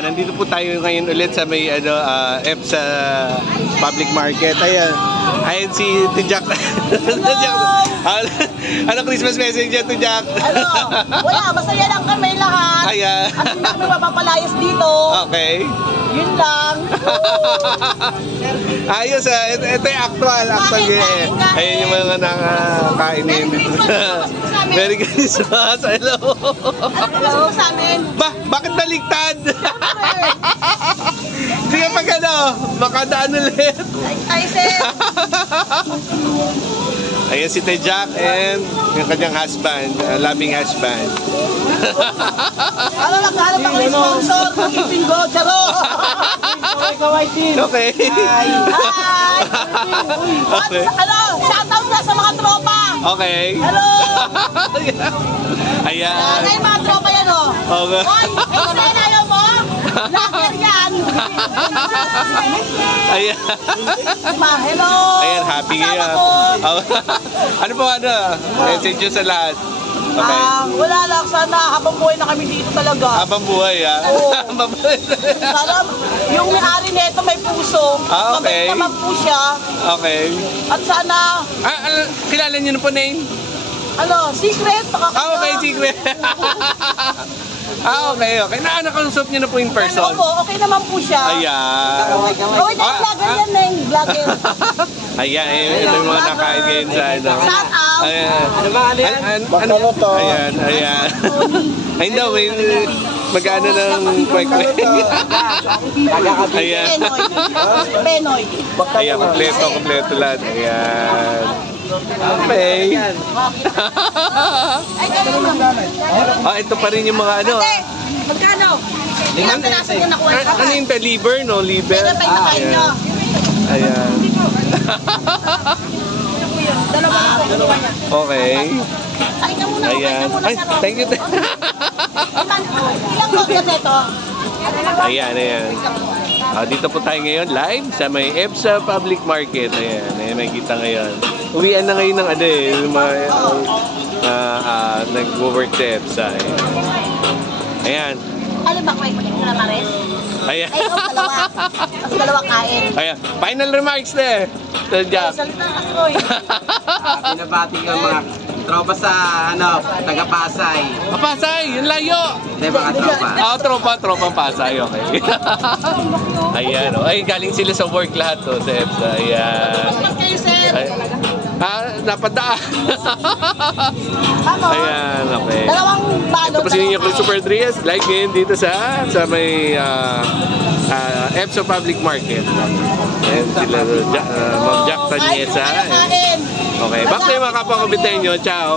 nandito po tayo ngayon ulit sa may EPSA Public Market. Ayan. Ayan si Jack. Ano Christmas message yan to Jack? Ano? Wala, masaya lang kami lahat. Ayan. At hindi kami mapapalayas dito. Okay. Yun lang. Ayos ito yung actual game. Ayan yung mga nakakainin dito. Merry Christmas. Hello. Ano naman sa amin? Bakit baligtad? Sige pag makadaan ulit. Ay, sir. Ayan si Jack and yung kanyang husband, loving husband. Ano lang, hanap ako ng sponsor. Mag-ipin ko, charo. Okay. Hi. Okay. Ano, shoutout na sa mga tropa. Okay. Hello. Ayan. Ay, mga tropa yan, oh. Okay. Hoy, explain ayaw mo? Lager yan. Ayan. Hello. Ayan, happy kayo. Ano po message sa lahat? Okay. Wala lang, sana habang buhay na kami dito talaga. Habang buhay, Oo. Habang buhay. Sana yung may-ari nito may puso. Okay. Mabait naman po siya. Okay. At sana, Kilala niyo na po name? secret. Okay, secret. Okay. Nakakausap niyo na po in person. Opo, okay naman po siya. Ayan. Okay, vlogger yan na yung vlogger. Ayan, ito yung mga nakain ngayon sa Shout out. Ayan. Ano to? Ayan. Ay, no, may mag-ano ng kwek-kwek. Ayan. Penoy. Ayan, kompleto lahat. Ayan. Okay. Ito pa rin yung mga Magkano? Ilang piraso nyo nakuha? Ano yung liver, no? Liver. Pwede pa yung nakain nyo. Ayan. Dalawa na po kinuha niya. Okay. Kain ka muna. Ayan. Ay, thank you. Ilang box na ito? Ayan. Dito po tayo ngayon live sa may EPSA Public Market. Ayan, nakikita ngayon. Uwian na ngayon ng nag-work sa EPSA. Ayan. Ano ba kayo na Mares? Ayan. Ay, dalawa. Ang dalawa kain. Ayan. Final remarks na Jack. Salita ka, Roy. Binabati ko mga tropa sa taga Pasay. Pasay, yung layo. Hindi, mga tropa. Tropang Pasay, okay. Ayan, ay galing sila sa work lahat sa EPSA. Ayan. Bakit kayo, sir? Napadaan. Ayan, okay. Dalawang balot. Ito pa si Ninyo Christopher Drias, live ngayon dito sa may EPSA Public Market. Ayan sila, Ma'am Jack Tanyesa. Okay, back to yung mga kapwa-kubitenyo. Ciao!